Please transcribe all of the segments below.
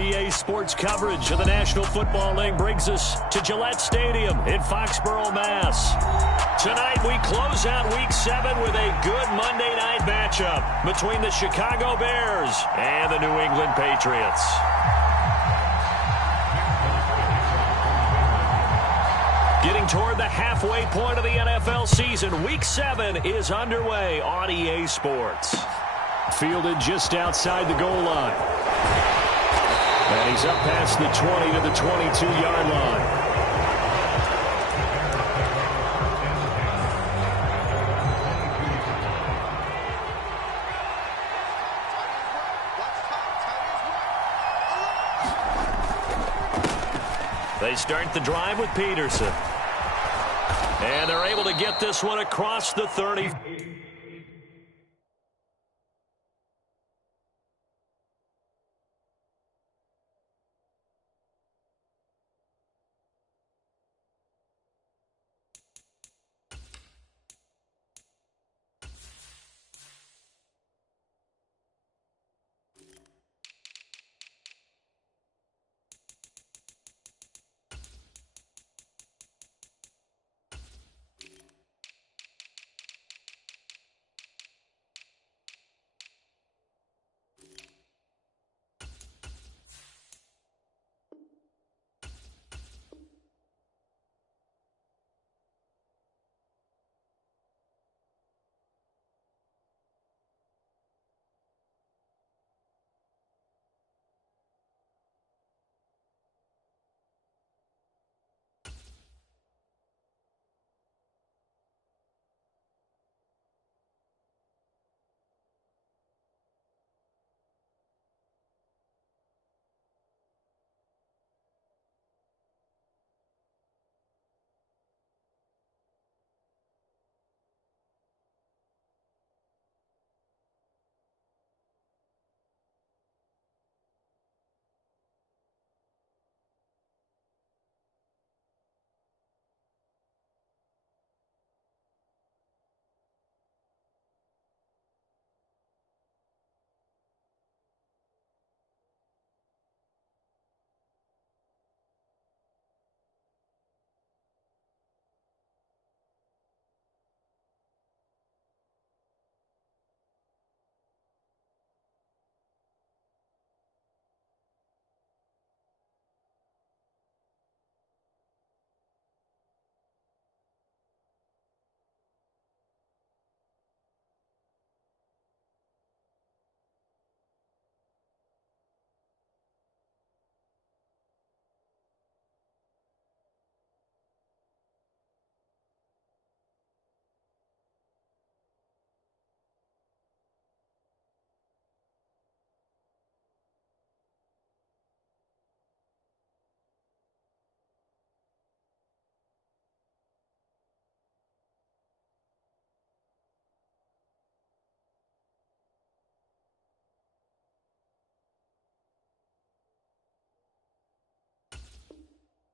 EA Sports coverage of the National Football League brings us to Gillette Stadium in Foxborough, Mass. Tonight we close out Week 7 with a good Monday night matchup between the Chicago Bears and the New England Patriots. Getting toward the halfway point of the NFL season, Week 7 is underway on EA Sports. Fielded just outside the goal line. And he's up past the 20 to the 22-yard line. They start the drive with Peterson. And they're able to get this one across the 30.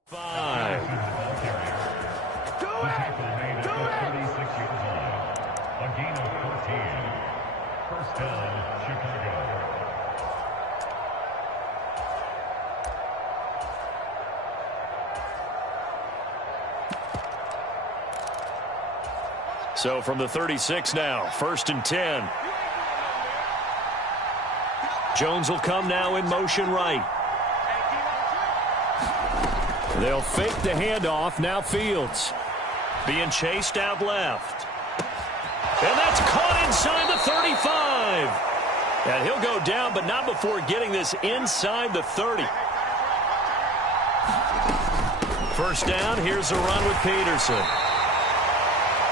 Five. Do it! Do it! 36 years old. A gain of 14. First down, Chicago. So from the 36 now, 1st and 10. Jones will come now in motion right. They'll fake the handoff. Now Fields being chased out left. And that's caught inside the 35. And he'll go down, but not before getting this inside the 30. First down, here's a run with Peterson.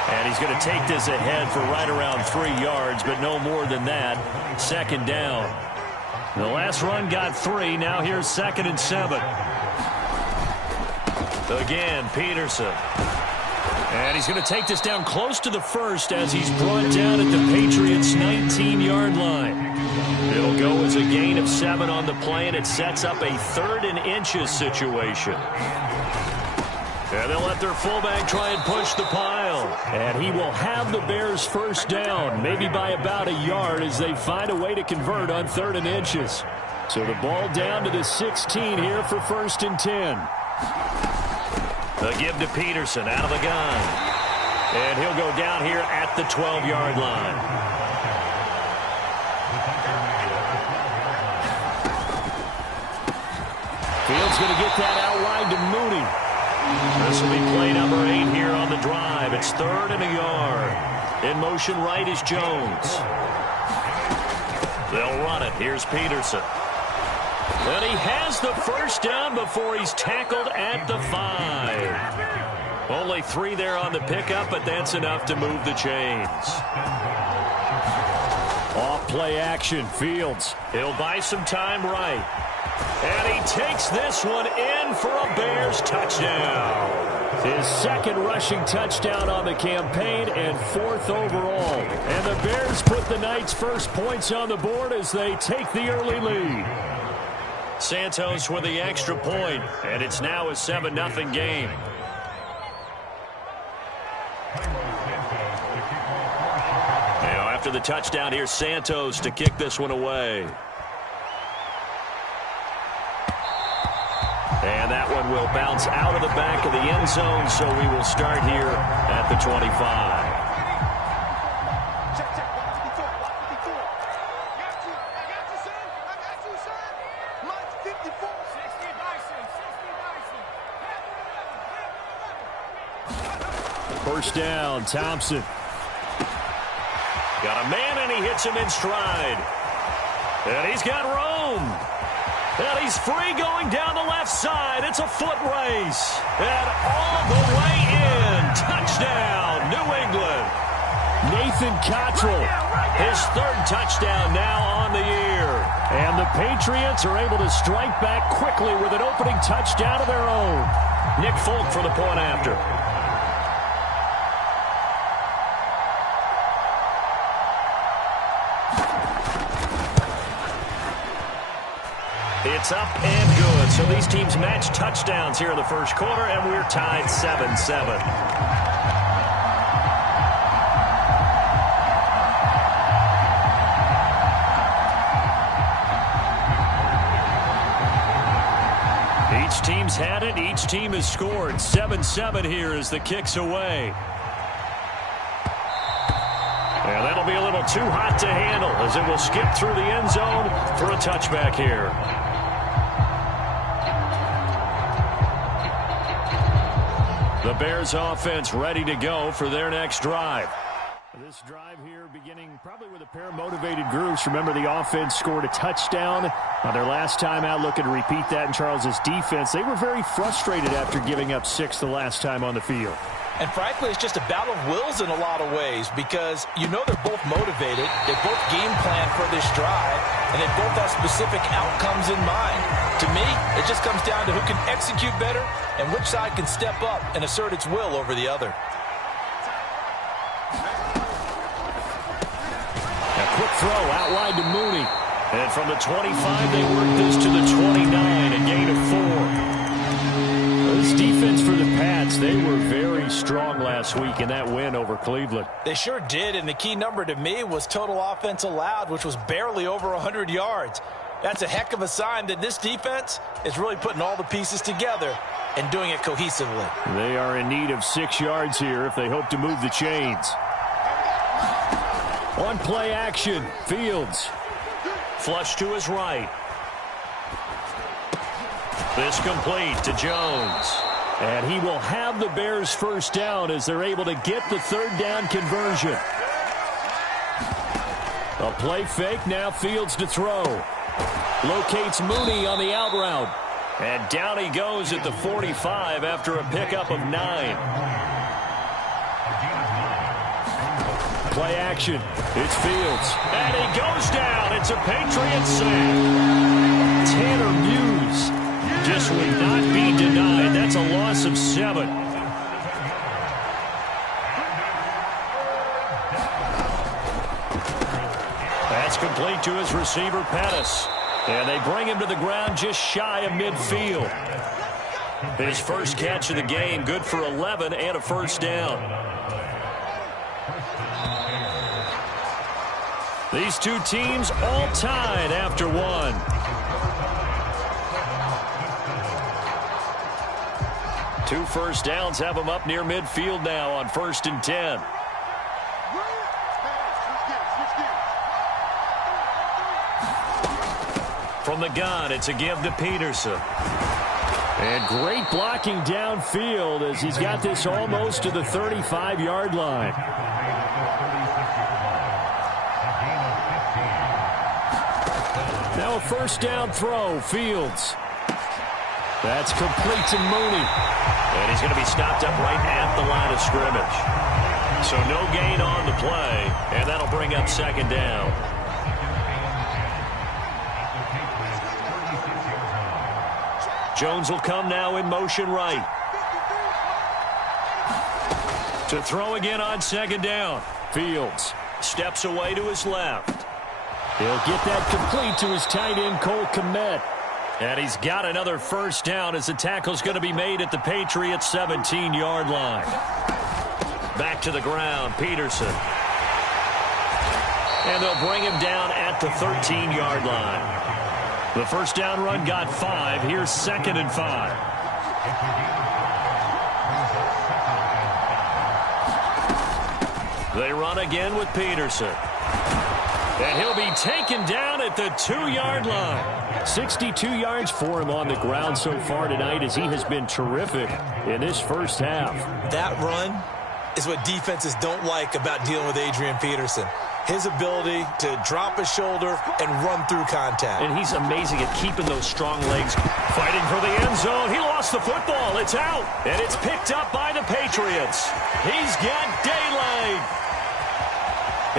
And he's going to take this ahead for right around 3 yards, but no more than that. Second down. The last run got 3. Now here's 2nd and 7. Again, Peterson. And he's going to take this down close to the 1st as he's brought down at the Patriots' 19-yard line. It'll go as a gain of 7 on the play, and it sets up a 3rd and inches situation. And they'll let their fullback try and push the pile. And he will have the Bears first down, maybe by about a yard, as they find a way to convert on 3rd and inches. So the ball down to the 16 here for 1st and 10. The give to Peterson out of the gun. And he'll go down here at the 12-yard line. Fields going to get that out wide to Mooney. This will be play number 8 here on the drive. It's 3rd and a yard. In motion right is Jones. They'll run it. Here's Peterson. And he has the first down before he's tackled at the 5. Only 3 there on the pickup, but that's enough to move the chains. Off play action, Fields. He'll buy some time right. And he takes this one in for a Bears touchdown. His 2nd rushing touchdown on the campaign and 4th overall. And the Bears put the Knights' first points on the board as they take the early lead. Santos with the extra point, and it's now a 7-0 game. Now after the touchdown, here's Santos to kick this one away. And that one will bounce out of the back of the end zone, so we will start here at the 25. First down, Thompson. Got a man, and he hits him in stride. And he's got room. And he's free going down the left side. It's a foot race. And all the way in. Touchdown, New England. Nathan Cottrell, his 3rd touchdown now on the year. And the Patriots are able to strike back quickly with an opening touchdown of their own. Nick Folk for the point after. It's up and good. So these teams match touchdowns here in the first quarter, and we're tied 7-7. Each team's had it. Each team has scored. 7-7 here as the kick's away. And that'll be a little too hot to handle as it will skip through the end zone for a touchback here. The Bears offense ready to go for their next drive. This drive here beginning probably with a pair of motivated groups. Remember, the offense scored a touchdown on their last time out, looking to repeat that in Charles's defense. They were very frustrated after giving up 6 the last time on the field. And frankly, it's just a battle of wills in a lot of ways because you know they're both motivated. They both game plan for this drive, and they both have specific outcomes in mind. To me, it just comes down to who can execute better and which side can step up and assert its will over the other. A quick throw out wide to Mooney. And from the 25, they work this to the 29, a gain of 4. This defense for the Pats, they were very strong last week in that win over Cleveland. They sure did, and the key number to me was total offense allowed, which was barely over 100 yards. That's a heck of a sign that this defense is really putting all the pieces together and doing it cohesively. They are in need of 6 yards here if they hope to move the chains. On play action, Fields. Flush to his right. This complete to Jones. And he will have the Bears first down as they're able to get the 3rd down conversion. A play fake, now Fields to throw. Locates Mooney on the out route. And down he goes at the 45 after a pickup of 9. Play action. It's Fields. And he goes down. It's a Patriots sack. Tanner Muse just would not be denied. That's a loss of 7. That's complete to his receiver, Pettis. And they bring him to the ground just shy of midfield. His first catch of the game, good for 11 and a first down. These two teams all tied after one. Two first downs have them up near midfield now on 1st and 10. From the gun, it's a give to Peterson. And great blocking downfield as he's got this almost to the 35-yard line. Now a first down throw, Fields. That's complete to Mooney. And he's going to be stopped up right at the line of scrimmage. So no gain on the play, and that'll bring up second down. Jones will come now in motion right. To throw again on second down. Fields steps away to his left. He'll get that complete to his tight end, Cole Kmet. And he's got another first down as the tackle's going to be made at the Patriots' 17-yard line. Back to the ground, Peterson. And they'll bring him down at the 13-yard line. The first down run got 5. Here's 2nd and 5. They run again with Peterson. And he'll be taken down at the 2-yard line. 62 yards for him on the ground so far tonight as he has been terrific in this first half. That run is what defenses don't like about dealing with Adrian Peterson. His ability to drop his shoulder and run through contact. And he's amazing at keeping those strong legs. Fighting for the end zone. He lost the football. It's out. And it's picked up by the Patriots. He's got daylight.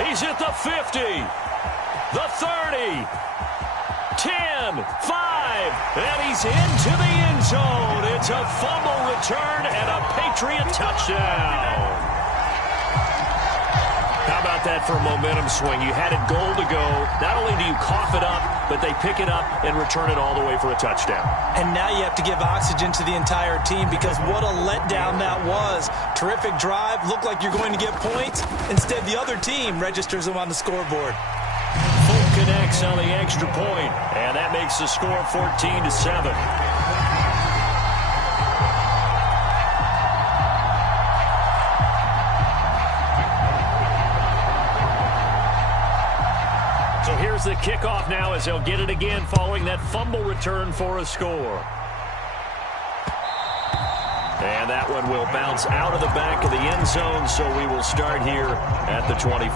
He's at the 50. The 30. 10. 5. And he's into the end zone. It's a fumble return and a Patriot touchdown. How about that for a momentum swing? You had it goal to go. Not only do you cough it up, but they pick it up and return it all the way for a touchdown. And now you have to give oxygen to the entire team because what a letdown that was. Terrific drive. Looked like you're going to get points. Instead, the other team registers them on the scoreboard. Full connects on the extra point, and that makes the score 14-7. Here's the kickoff now as they'll get it again following that fumble return for a score. And that one will bounce out of the back of the end zone, so we will start here at the 25.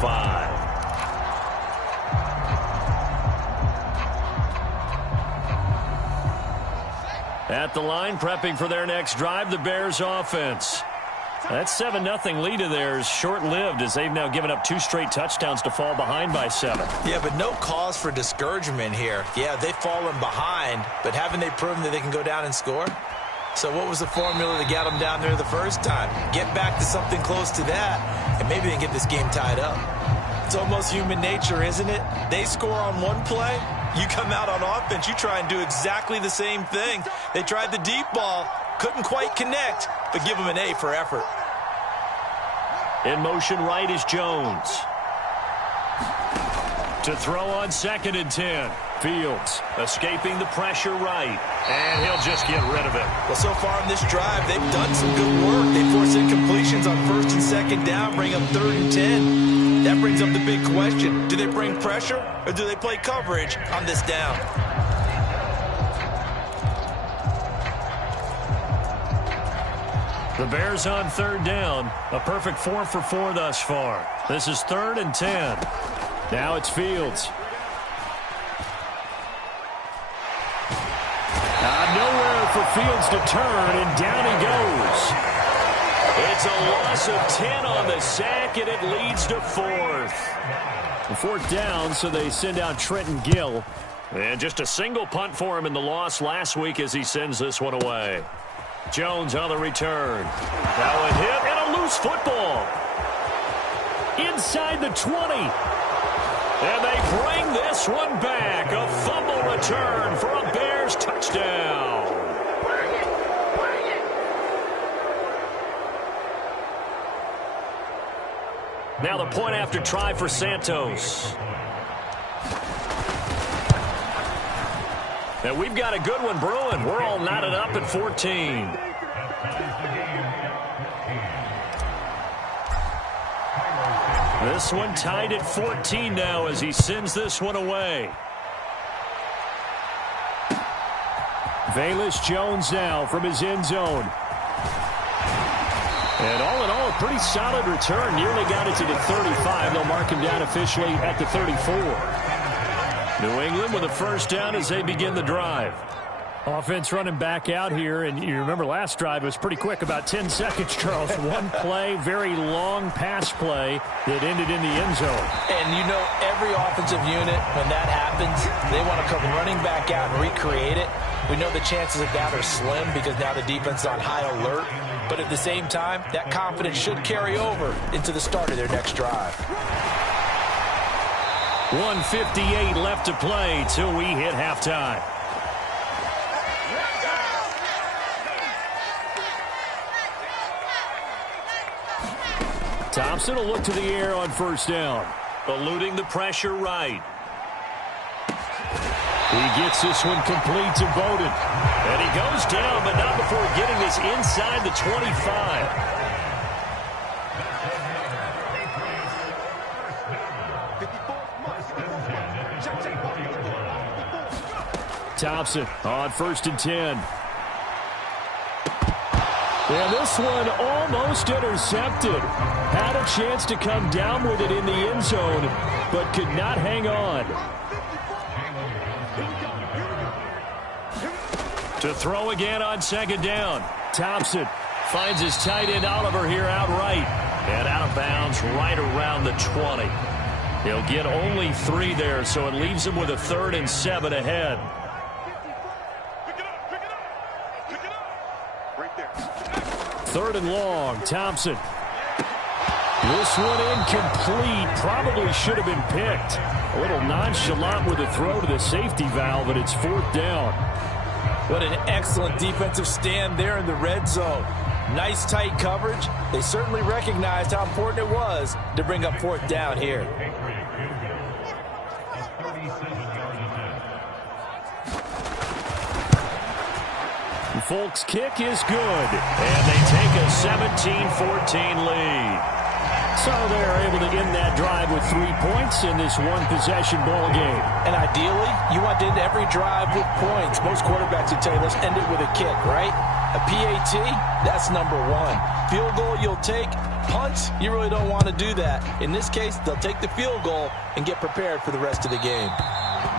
At the line, prepping for their next drive, the Bears offense. That 7-0 lead of theirs short-lived as they've now given up 2 straight touchdowns to fall behind by 7. Yeah, but no cause for discouragement here. Yeah, they've fallen behind, but haven't they proven that they can go down and score? So what was the formula that got them down there the first time? Get back to something close to that, and maybe they can get this game tied up. It's almost human nature, isn't it? They score on one play, you come out on offense, you try and do exactly the same thing. They tried the deep ball, couldn't quite connect, but give them an A for effort. In motion right is Jones. To throw on 2nd and 10. Fields escaping the pressure right. And he'll just get rid of it. Well, so far in this drive, they've done some good work. They forced incompletions on 1st and 2nd down, bring up 3rd and 10. That brings up the big question. Do they bring pressure or do they play coverage on this down? The Bears on 3rd down. A perfect 4 for 4 thus far. This is 3rd and 10. Now it's Fields. Nowhere for Fields to turn, and down he goes. It's a loss of 10 on the sack, and it leads to 4th. 4th down, so they send out Trenton Gill. And just a single punt for him in the loss last week as he sends this one away. Jones on the return. Now a hit and a loose football. Inside the 20. And they bring this one back. A fumble return for a Bears touchdown. Now the point after try for Santos. And we've got a good one brewing. We're all knotted up at 14. This one tied at 14 now as he sends this one away. Velus Jones now from his end zone. And all in all, a pretty solid return. Nearly got it to the 35. They'll mark him down officially at the 34. New England with a first down as they begin the drive. Offense running back out here, and you remember last drive was pretty quick, about 10 seconds, Charles. One play, very long pass play that ended in the end zone. And you know every offensive unit, when that happens, they want to come running back out and recreate it. We know the chances of that are slim because now the defense is on high alert. But at the same time, that confidence should carry over into the start of their next drive. 1:58 left to play till we hit halftime. Thompson will look to the air on first down. Eluding the pressure right. He gets this one complete to Bowden. And he goes down, but not before getting this inside the 25. Thompson on 1st and 10. And this one almost intercepted. Had a chance to come down with it in the end zone, but could not hang on. To throw again on 2nd down. Thompson finds his tight end Oliver here outright. And out of bounds right around the 20. He'll get only 3 there, so it leaves him with a 3rd and 7 ahead. Third and long, Thompson. This one incomplete. Probably should have been picked. A little nonchalant with a throw to the safety valve, but it's 4th down. What an excellent defensive stand there in the red zone. Nice tight coverage. They certainly recognized how important it was to bring up 4th down here. Folks' kick is good. And they take a 17-14 lead. So they're able to end that drive with 3 points in this one-possession ball game. And ideally, you want to end every drive with points. Most quarterbacks would tell you, let's end it with a kick, right? A PAT, that's number 1. Field goal you'll take. Punts, you really don't want to do that. In this case, they'll take the field goal and get prepared for the rest of the game.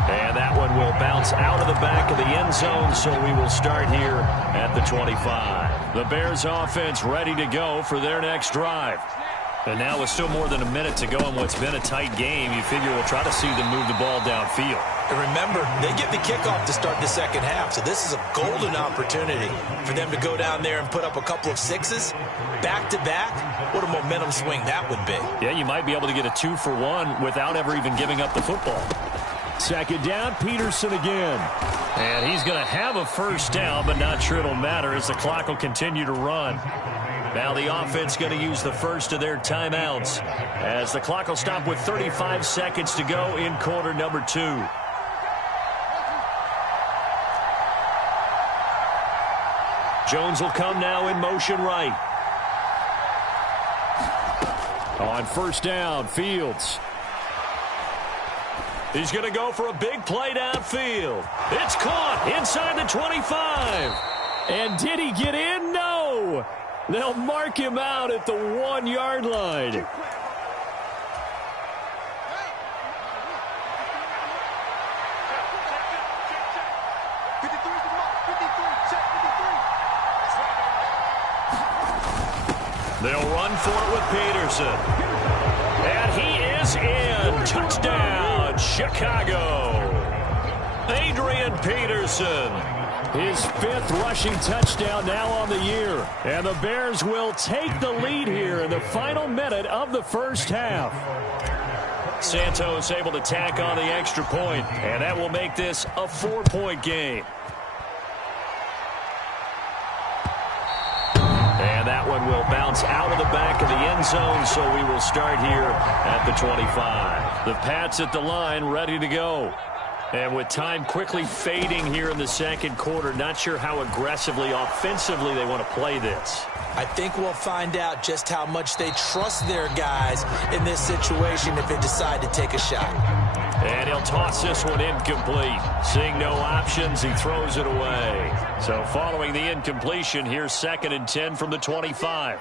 And that one will bounce out of the back of the end zone, so we will start here at the 25. The Bears offense ready to go for their next drive. And now with still more than a minute to go in what's been a tight game, you figure we'll try to see them move the ball downfield. And remember, they get the kickoff to start the second half, so this is a golden opportunity for them to go down there and put up a couple of 6s back-to-back. What a momentum swing that would be. Yeah, you might be able to get a 2-for-1 without ever even giving up the football. 2nd down, Peterson again. And he's going to have a first down, but not sure it'll matter as the clock will continue to run. Now the offense going to use the first of their timeouts as the clock will stop with 35 seconds to go in quarter number 2. Jones will come now in motion right. On 1st down, Fields. He's going to go for a big play downfield. It's caught inside the 25. And did he get in? No. They'll mark him out at the 1-yard line. They'll run for it with Peterson. And he is in. Touchdown, Chicago. Adrian Peterson. His 5th rushing touchdown now on the year. And the Bears will take the lead here in the final minute of the first half. Santos able to tack on the extra point, and that will make this a 4-point game. And that one will bounce out of the back of the end zone, so we will start here at the 25. The Pats at the line, ready to go. And with time quickly fading here in the second quarter, not sure how aggressively, offensively they want to play this. I think we'll find out just how much they trust their guys in this situation if they decide to take a shot. And he'll toss this one incomplete. Seeing no options, he throws it away. So following the incompletion, here's 2nd and 10 from the 25.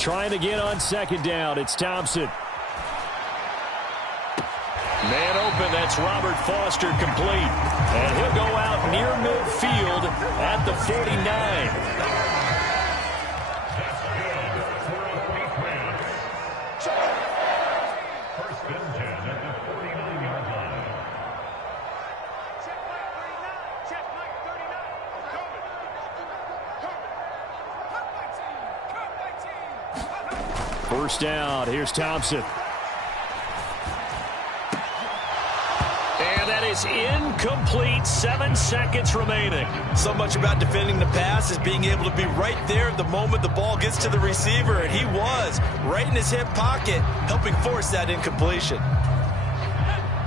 Trying again on 2nd down. It's Thompson. Man open, that's Robert Foster complete. And he'll go out near midfield at the 49. First and 10 at the 49-yard line. Check Mike 39. First down, here's Thompson. And that is incomplete. 7 seconds remaining. So much about defending the pass is being able to be right there at the moment the ball gets to the receiver, and he was right in his hip pocket, helping force that incompletion.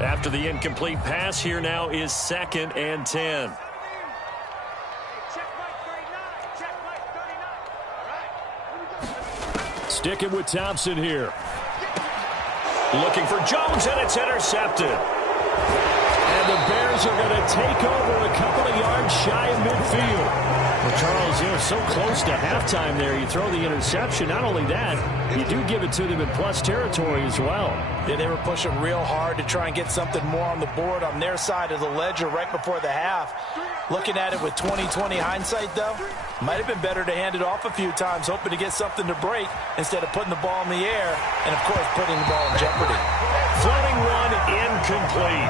After the incomplete pass, here now is 2nd and 10. Sticking with Thompson here. Looking for Jones, and it's intercepted. And the Bears are going to take over a couple of yards shy of midfield. Well, Charles, you're so close to halftime there. You throw the interception. Not only that, you do give it to them in plus territory as well. Yeah, they were pushing real hard to try and get something more on the board on their side of the ledger right before the half. Looking at it with 20/20 hindsight, though, might have been better to hand it off a few times, hoping to get something to break instead of putting the ball in the air and, of course, putting the ball in jeopardy. Floating one incomplete.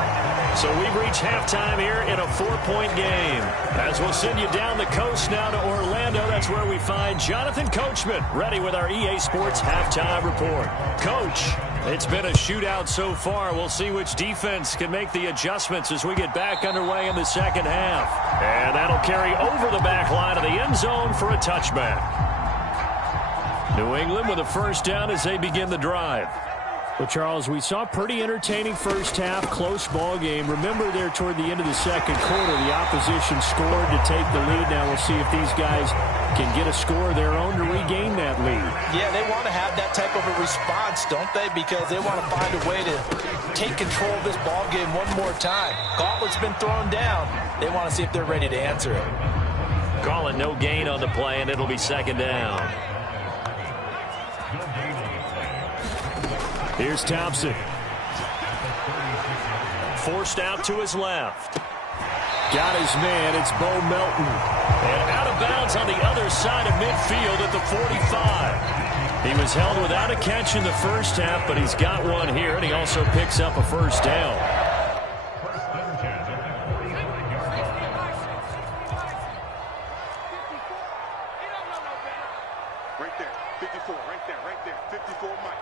So we've reached halftime here in a 4-point game. As we'll send you down the coast now to Orlando, that's where we find Jonathan Coachman, ready with our EA Sports Halftime Report. Coach, it's been a shootout so far. We'll see which defense can make the adjustments as we get back underway in the second half. And that'll carry over the back line of the end zone for a touchback. New England with a first down as they begin the drive. Well, Charles, we saw a pretty entertaining first half, close ball game. Remember there toward the end of the second quarter, the opposition scored to take the lead. Now we'll see if these guys can get a score of their own to regain that lead. Yeah, they want to have that type of a response, don't they? Because they want to find a way to take control of this ball game one more time. Gauntlet's been thrown down. They want to see if they're ready to answer it. Call it no gain on the play, and it'll be 2nd down. Here's Thompson. Forced out to his left. Got his man. It's Bo Melton. And out of bounds on the other side of midfield at the 45. He was held without a catch in the first half, but he's got one here, and he also picks up a first down. First and 10 at the 49-yard line. Right there, 54, right there, 54, Mike.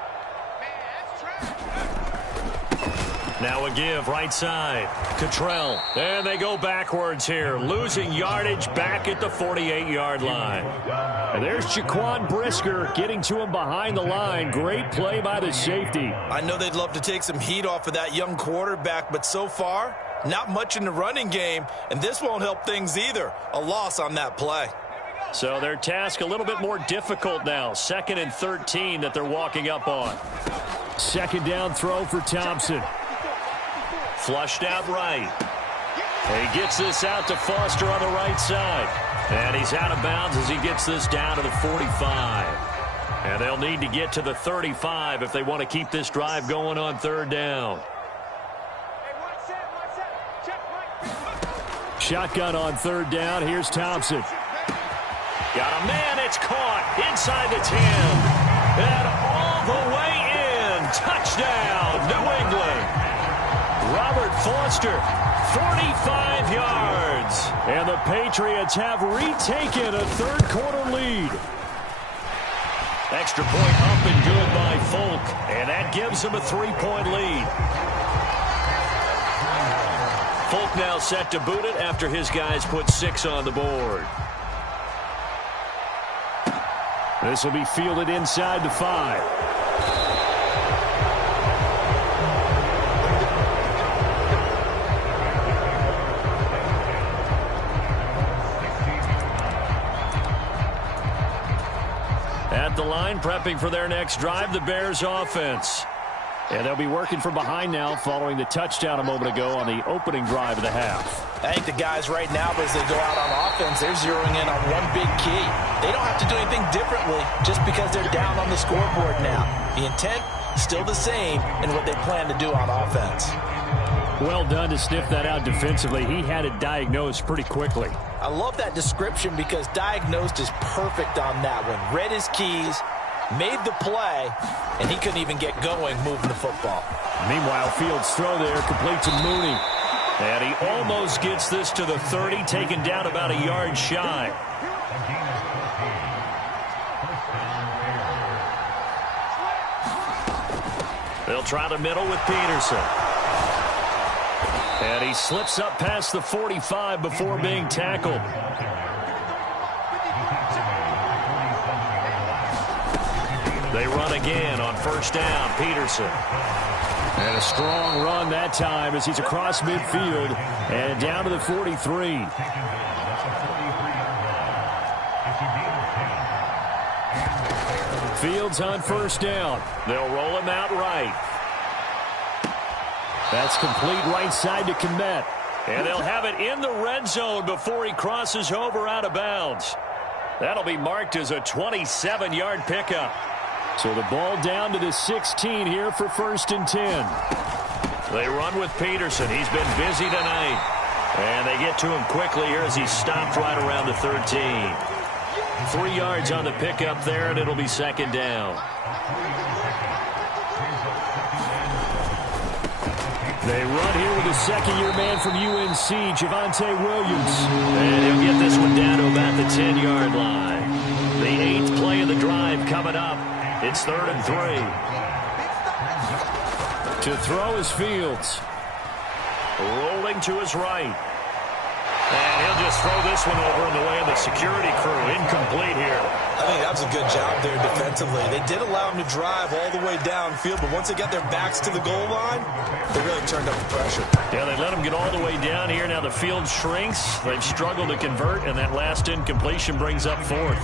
Now a give, right side. Cottrell. And they go backwards here. Losing yardage back at the 48-yard line. And there's Jaquan Brisker getting to him behind the line. Great play by the safety. I know they'd love to take some heat off of that young quarterback, but so far, not much in the running game, and this won't help things either. A loss on that play. So their task a little bit more difficult now. 2nd and 13 that they're walking up on. 2nd down throw for Thompson. Flushed out right. He gets this out to Foster on the right side. And he's out of bounds as he gets this down to the 45. And they'll need to get to the 35 if they want to keep this drive going on 3rd down. Shotgun on 3rd down. Here's Thompson. Got a man. It's caught inside the 10. And all the way in. Touchdown, New England. Robert Foster, 45 yards. And the Patriots have retaken a 3rd quarter lead. Extra point up and good by Folk. And that gives him a 3-point lead. Folk now set to boot it after his guys put 6 on the board. This will be fielded inside the 5. At the line, prepping for their next drive, the Bears offense. And they'll be working from behind now following the touchdown a moment ago on the opening drive of the half. I think the guys right now, as they go out on offense, they're zeroing in on one big key. They don't have to do anything differently just because they're down on the scoreboard now. The intent still the same in what they plan to do on offense. Well done to sniff that out defensively. He had it diagnosed pretty quickly. I love that description because diagnosed is perfect on that one. Read his keys, made the play, and he couldn't even get going moving the football. Meanwhile, Fields' throw there complete to Mooney. And he almost gets this to the 30, taken down about a yard shy. They'll try the middle with Peterson. And he slips up past the 45 before being tackled. They run again on first down. Peterson. And a strong run that time as he's across midfield and down to the 43. Fields on first down. They'll roll him out right. That's complete right side to Kmet. And they'll have it in the red zone before he crosses over out of bounds. That'll be marked as a 27-yard pickup. So the ball down to the 16 here for 1st and 10. They run with Peterson. He's been busy tonight. And they get to him quickly here as he's stopped right around the 13. 3 yards on the pickup there, and it'll be 2nd down. They run here with a second-year man from UNC, Javonte Williams. And he'll get this one down to about the 10-yard line. The 8th play of the drive coming up. It's 3rd and 3. To throw is Fields. Rolling to his right. And he'll just throw this one over in the way of the security crew. Incomplete here. I think that was a good job there defensively. They did allow him to drive all the way downfield, but once they got their backs to the goal line, they really turned up the pressure. Yeah, they let him get all the way down here. Now the field shrinks. They've struggled to convert, and that last incompletion brings up 4th.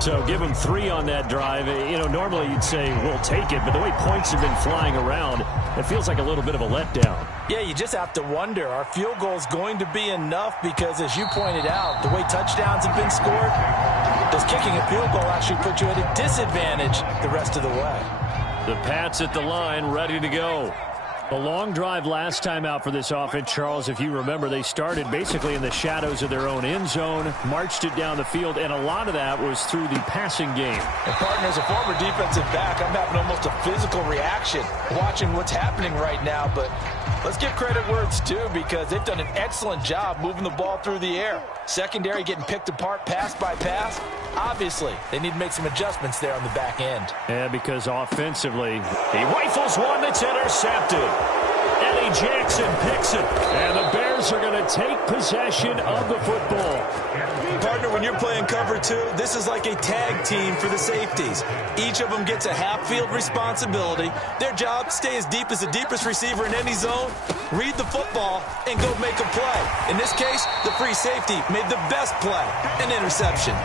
So give them 3 on that drive. You know, normally you'd say, we'll take it, but the way points have been flying around, it feels like a little bit of a letdown. Yeah, you just have to wonder, are field goals going to be enough? Because as you pointed out, the way touchdowns have been scored, does kicking a field goal actually put you at a disadvantage the rest of the way? The Pats at the line, ready to go. A long drive last time out for this offense, Charles. If you remember, they started basically in the shadows of their own end zone, marched it down the field, and a lot of that was through the passing game. And partner, as a former defensive back, I'm having almost a physical reaction watching what's happening right now. But let's give credit where it's due because they've done an excellent job moving the ball through the air. Secondary getting picked apart pass by pass. Obviously, they need to make some adjustments there on the back end. Yeah, because offensively, he rifles one that's intercepted. Eddie Jackson picks it. And the Bears are going to take possession of the football. Partner, when you're playing cover 2, this is like a tag team for the safeties. Each of them gets a half-field responsibility. Their job, stay as deep as the deepest receiver in any zone, read the football, and go make a play. In this case, the free safety made the best play, an interception.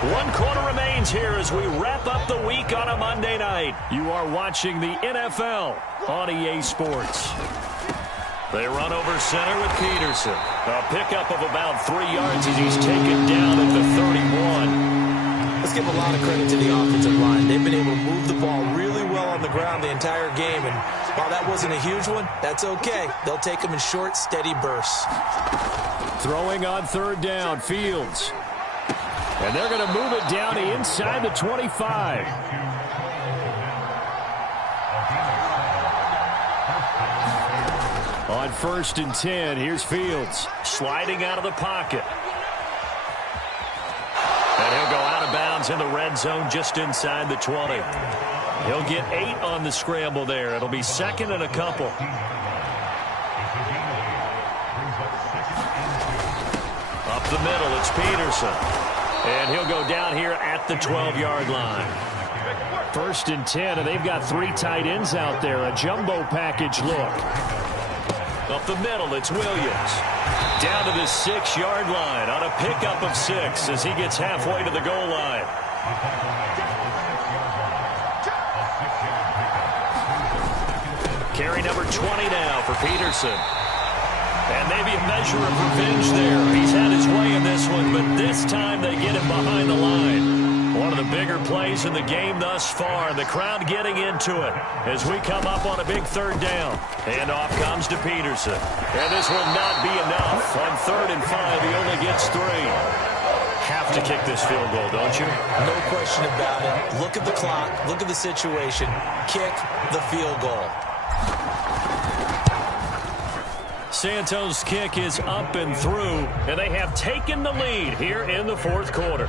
1 quarter remains here as we wrap up the week on a Monday night. You are watching the NFL on EA Sports. They run over center with Peterson. A pickup of about 3 yards as he's taken down at the 31. Let's give a lot of credit to the offensive line. They've been able to move the ball really well on the ground the entire game. And while that wasn't a huge one, that's okay. They'll take them in short, steady bursts. Throwing on 3rd down, Fields. And they're going to move it down to inside the 25. On 1st and 10, here's Fields. Sliding out of the pocket. And he'll go out of bounds Browns in the red zone just inside the 20. He'll get 8 on the scramble there. It'll be second and a couple. Up the middle, it's Peterson. And he'll go down here at the 12-yard line. 1st and 10, and they've got 3 tight ends out there. A jumbo package look. Up the middle, it's Williams. Down to the 6-yard line on a pickup of 6 as he gets halfway to the goal line. Carry number 20 now for Peterson. And maybe a measure of revenge there. He's had his way in this one, but this time they get him behind the line. One of the bigger plays in the game thus far. The crowd getting into it as we come up on a big 3rd down. And off comes to Peterson. And this will not be enough. On 3rd and 5, he only gets 3. Have to kick this field goal, don't you? No question about it. Look at the clock. Look at the situation. Kick the field goal. Santos' kick is up and through, and they have taken the lead here in the 4th quarter.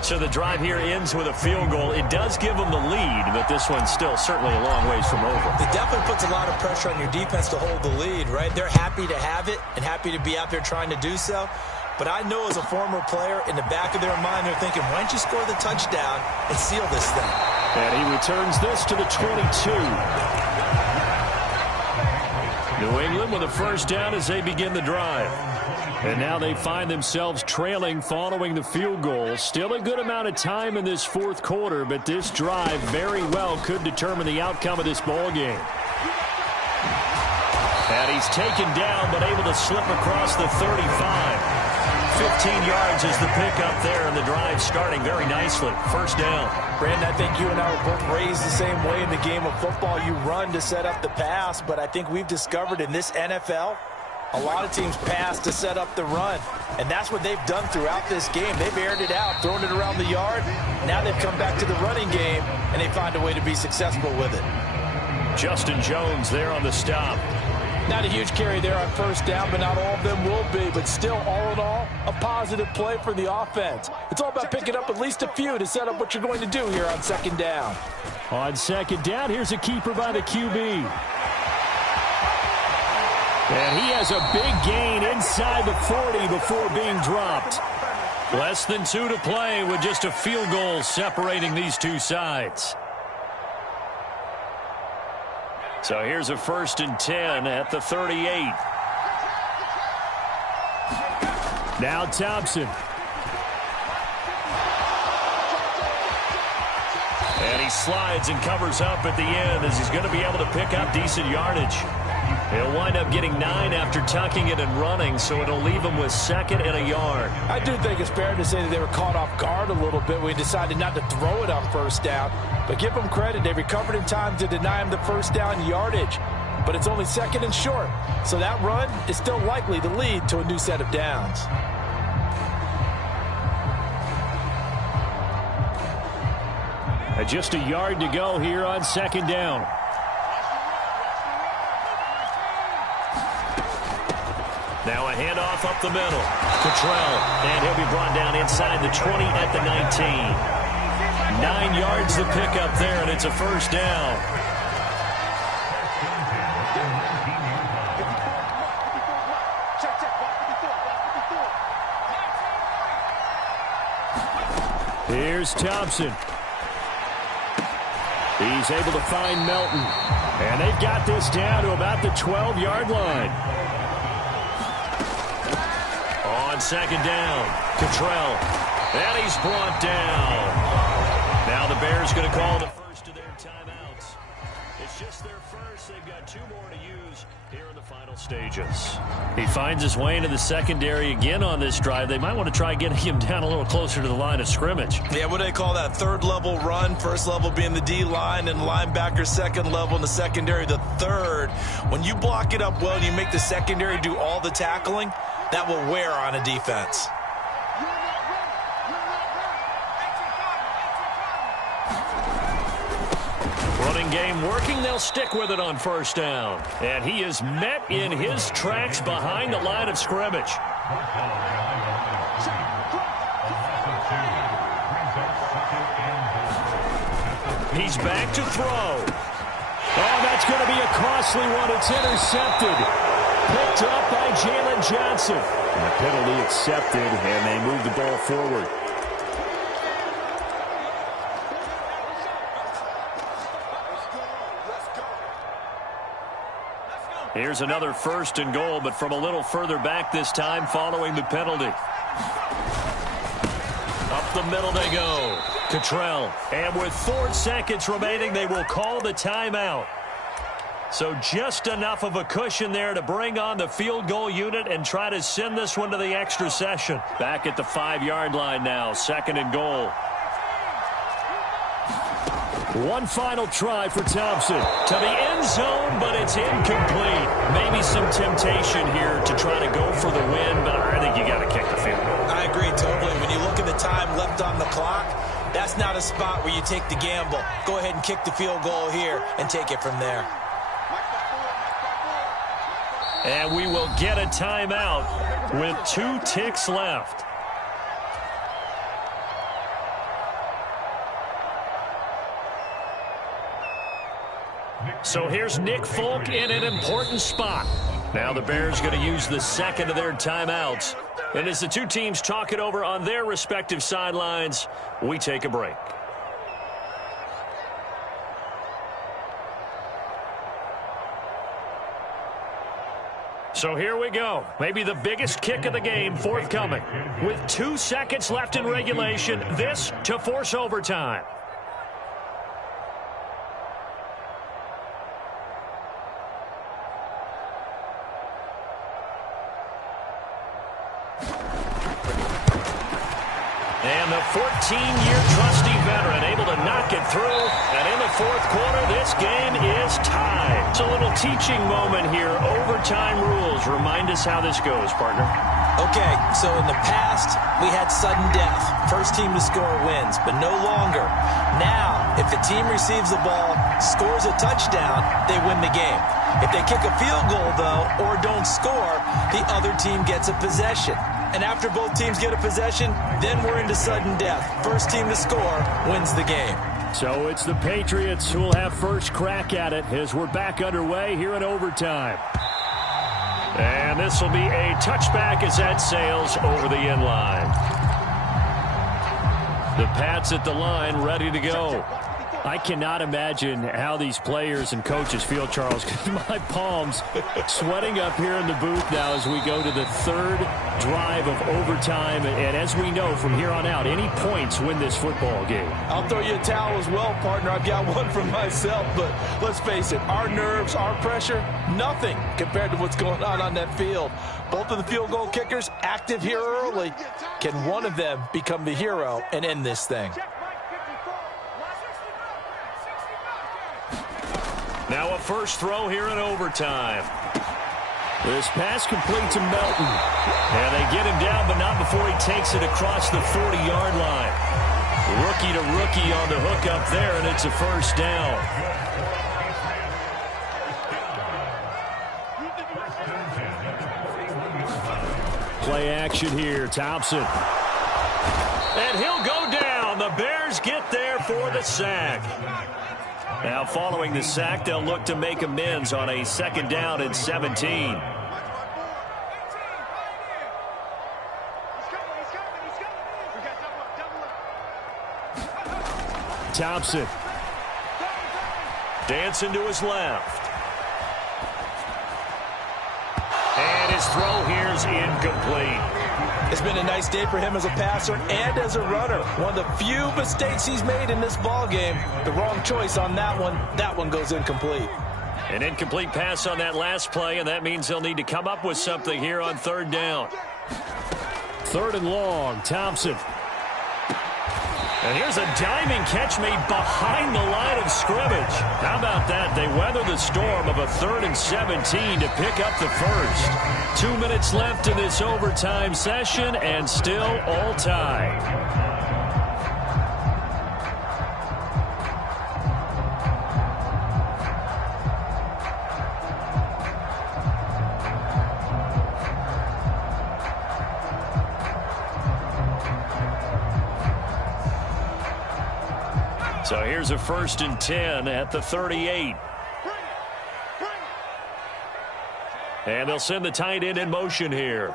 So the drive here ends with a field goal. It does give them the lead, but this one's still certainly a long ways from over. It definitely puts a lot of pressure on your defense to hold the lead, right? They're happy to have it and happy to be out there trying to do so. But I know as a former player, in the back of their mind, they're thinking, why don't you score the touchdown and seal this thing? And he returns this to the 22. New England with a 1st down as they begin the drive. And now they find themselves trailing following the field goal. Still a good amount of time in this 4th quarter, but this drive very well could determine the outcome of this ball game. And he's taken down but able to slip across the 35. 15 yards is the pickup there, and the drive starting very nicely. 1st down. Brandon, I think you and I were both raised the same way in the game of football. You run to set up the pass, but I think we've discovered in this NFL, a lot of teams pass to set up the run, and that's what they've done throughout this game. They've aired it out, thrown it around the yard. Now they've come back to the running game, and they find a way to be successful with it. Justin Jones there on the stop. Not a huge carry there on 1st down, but not all of them will be. But still, all in all, a positive play for the offense. It's all about picking up at least a few to set up what you're going to do here on 2nd down. On 2nd down, here's a keeper by the QB. And he has a big gain inside the 40 before being dropped. Less than 2 to play with just a field goal separating these two sides. So here's a 1st and 10 at the 38. Now Thompson. And he slides and covers up at the end as he's going to be able to pick up decent yardage. He'll wind up getting 9 after tucking it and running, so it'll leave him with 2nd and a yard. I do think it's fair to say that they were caught off guard a little bit. We decided not to throw it on 1st down. But give them credit. They recovered in time to deny him the 1st down yardage. But it's only 2nd and short. So that run is still likely to lead to a new set of downs. Just a yard to go here on 2nd down. Now a handoff up the middle. Cottrell, and he'll be brought down inside the 20 at the 19. 9 yards to pick up there, and it's a 1st down. Here's Thompson. He's able to find Melton. And they've got this down to about the 12-yard line. On 2nd down, Cottrell. And he's brought down. Now the Bears going to call the first of their timeouts. It's just their first. They've got 2 more to use here in the final stages. He finds his way into the secondary again on this drive. They might want to try getting him down a little closer to the line of scrimmage. Yeah, what do they call that? 3rd level run. 1st level being the D-line and linebacker. 2nd level in the secondary, the 3rd. When you block it up well and you make the secondary do all the tackling, that will wear on a defense. Running game working. They'll stick with it on 1st down. And he is met in his tracks behind the line of scrimmage. He's back to throw. Oh, that's going to be a costly one. It's intercepted. Picked up by Jalen Johnson. And the penalty accepted, and they move the ball forward. Here's another 1st and goal, but from a little further back this time following the penalty. Up the middle they go. Cottrell. And with 4 seconds remaining, they will call the timeout. So just enough of a cushion there to bring on the field goal unit and try to send this one to the extra session. Back at the 5-yard line now, 2nd and goal. One final try for Thompson. To the end zone, but it's incomplete. Maybe some temptation here to try to go for the win, but I think you got to kick the field goal. I agree totally. When you look at the time left on the clock, that's not a spot where you take the gamble. Go ahead and kick the field goal here and take it from there. And we will get a timeout with 2 ticks left. So here's Nick Folk in an important spot. Now the Bears going to use the 2nd of their timeouts. And as the 2 teams talk it over on their respective sidelines, we take a break. So here we go. Maybe the biggest kick of the game forthcoming. With 2 seconds left in regulation, this to force overtime. And the 14-year trusty veteran able to knock it through. And in the 4th quarter, this game is tied. It's a little teaching moment here. Overtime rules. Remind us how this goes, partner. Okay, so in the past, we had sudden death. First team to score wins, but no longer. Now, if the team receives the ball, scores a touchdown, they win the game. If they kick a field goal, though, or don't score, the other team gets a possession. And after both teams get a possession, then we're into sudden death. First team to score wins the game. So it's the Patriots who will have first crack at it as we're back underway here in overtime. And this will be a touchback as that sails over the end line. The Pats at the line ready to go. I cannot imagine how these players and coaches feel, Charles, because my palms sweating up here in the booth now as we go to the 3rd drive of overtime. And as we know from here on out, any points win this football game. I'll throw you a towel as well, partner. I've got one from myself, but let's face it, our nerves, our pressure, nothing compared to what's going on that field. Both of the field goal kickers active here early. Can one of them become the hero and end this thing? Now a first throw here in overtime. This pass complete to Melton. And they get him down, but not before he takes it across the 40-yard line. Rookie to rookie on the hook up there, and it's a first down. Play action here, Thompson. And he'll go down. The Bears get there for the sack. Now following the sack, they'll look to make amends on a 2nd down and 17. Thompson. Dancing to his left. And his throw here is incomplete. It's been a nice day for him as a passer and as a runner. One of the few mistakes he's made in this ball game. The wrong choice on that one. That one goes incomplete. An incomplete pass on that last play, and that means they'll need to come up with something here on 3rd down. 3rd and long, Thompson. And here's a diving catch made behind the line of scrimmage. How about that? They weather the storm of a 3rd and 17 to pick up the first. 2 minutes left in this overtime session, and still all tied. So here's a 1st and 10 at the 38. And they'll send the tight end in motion here.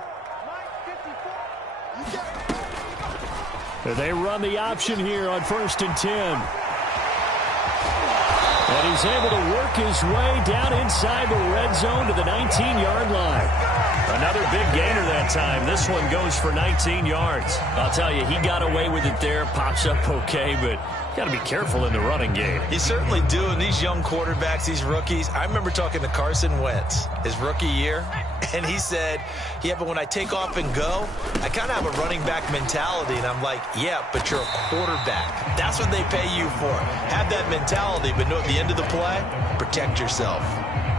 They run the option here on 1st and 10. And he's able to work his way down inside the red zone to the 19-yard line. Another big gainer that time. This one goes for 19 yards. I'll tell you, he got away with it there. Pops up okay, but got to be careful in the running game. You certainly do. And these young quarterbacks, these rookies, I remember talking to Carson Wentz his rookie year, and he said, yeah, but when I take off and go, I kind of have a running back mentality. And I'm like, yeah, but you're a quarterback. That's what they pay you for. Have that mentality, but know at the end of the play, protect yourself.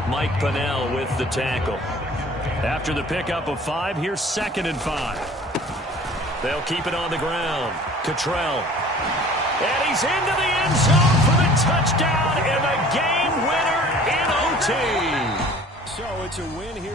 Mike Pennell with the tackle. After the pickup of 5, here's 2nd and 5. They'll keep it on the ground. Cottrell. And he's into the end zone for the touchdown and the game winner in OT. So it's a win here.